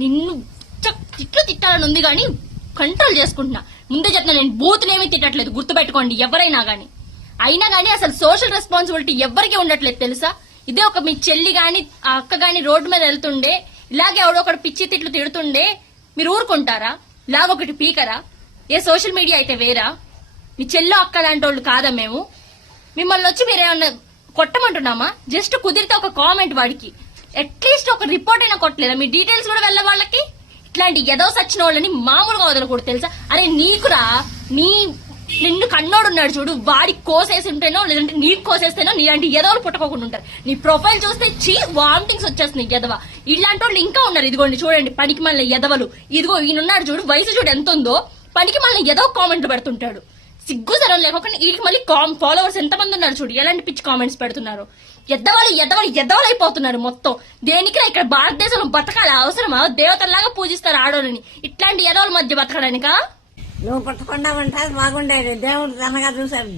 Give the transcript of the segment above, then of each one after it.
నిన్ను తిట్లు తిట్టాలని ఉంది గాని కంట్రోల్ చేసుకుంటున్నా. ముందే చెప్తున్నా, నేను బూతులేమీ తిట్టట్లేదు, గుర్తుపెట్టుకోండి ఎవరైనా గాని. అయినా గానీ అసలు సోషల్ రెస్పాన్సిబిలిటీ ఎవరికి ఉండట్లేదు తెలుసా. ఇదే ఒక మీ చెల్లి గాని ఆ అక్క గాని రోడ్డు మీద వెళ్తుండే ఇలాగే ఎవడో ఒకటి పిచ్చి తిట్లు తిడుతుండే మీరు ఊరుకుంటారా? ఇలాగొకటి పీకరా? ఏ సోషల్ మీడియా అయితే వేరా? మీ చెల్లో అక్క లాంటి వాళ్ళు కాదా మేము? మిమ్మల్ని వచ్చి మీరేమన్నా కొట్టమంటున్నామా? జస్ట్ కుదిరితే ఒక కామెంట్ వాడికి అట్లీస్ట్ ఒక రిపోర్ట్ అయినా కొట్టలేదా? మీ డీటెయిల్స్ కూడా వెళ్ళ వాళ్ళకి. ఇట్లాంటి ఏదో సచ్చిన వాళ్ళని మామూలుగా వదలకూడదు తెలుసా. అరే నీకురా, నిన్ను కన్నోడున్నాడు చూడు, వాడికి కోసేసి ఉంటేనో లేదంటే నీకు కోసేస్తేనో నీలాంటి ఎదవలు పుట్టుకోకుండా ఉంటారు. నీ ప్రొఫైల్ చూస్తే వామిటింగ్స్ వచ్చేస్తున్నాయి ఎదవ. ఇలాంటి వాళ్ళు ఇంకా ఉన్నారు. ఇదిగోండి చూడండి, పనికి మళ్ళీ ఎదవలు. ఇదిగో ఈయనున్నాడు చూడు, వయసు చూడు ఎంత ఉందో, పనికి మళ్ళీ ఏదో కామెంట్లు పెడుతుంటాడు. సిగ్గు సరం లేకుండా వీళ్ళకి మళ్ళీ ఫాలోవర్స్ ఎంతమంది ఉన్నారు చూడు, ఎలాంటి పిచ్చి కామెంట్స్ పెడుతున్నారు. ఎద్దవాళ్ళు అయిపోతున్నారు మొత్తం. దేనికిరా ఇక్కడ భారతదేశంలో బతకాలి అవసరమా? దేవతల్లాగా పూజిస్తారు ఆడోళ్ళని. ఇట్లాంటి ఎదవల మధ్య బతకడానికా? నువ్వు పుట్టకుండా ఉంటే బాగుండేది. దేవుడు తనగా చూసాడు.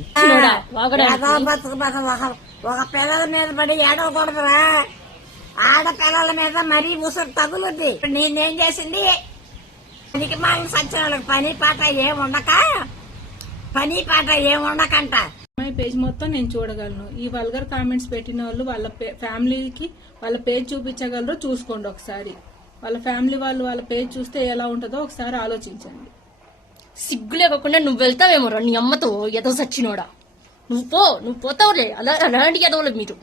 ఒక పిల్లల మీద పడి ఏడవకూడదురా. ఆడపిల్లల మీద మరీ ముసురు తగులుద్ది. నేనేం చేసింది, పనికి మాకు సచ్చిన వాళ్ళకి పని పాట ఏముండకంట. అమ్మాయి పేజ్ మొత్తం నేను చూడగలను. ఈ వల్గర్ కామెంట్స్ పెట్టిన వాళ్ళు వాళ్ళ ఫ్యామిలీకి వాళ్ళ పేజ్ చూపించగలరో చూసుకోండి ఒకసారి. వాళ్ళ ఫ్యామిలీ వాళ్ళు వాళ్ళ పేజ్ చూస్తే ఎలా ఉంటుందో ఒకసారి ఆలోచించండి. సిగ్గు లేకుండా నువ్వు వెళ్తావేమో నీ అమ్మతో, ఏదో సచ్చినోడా. నువ్వు పోతావులే. అలాంటి ఎదవలు మీరు.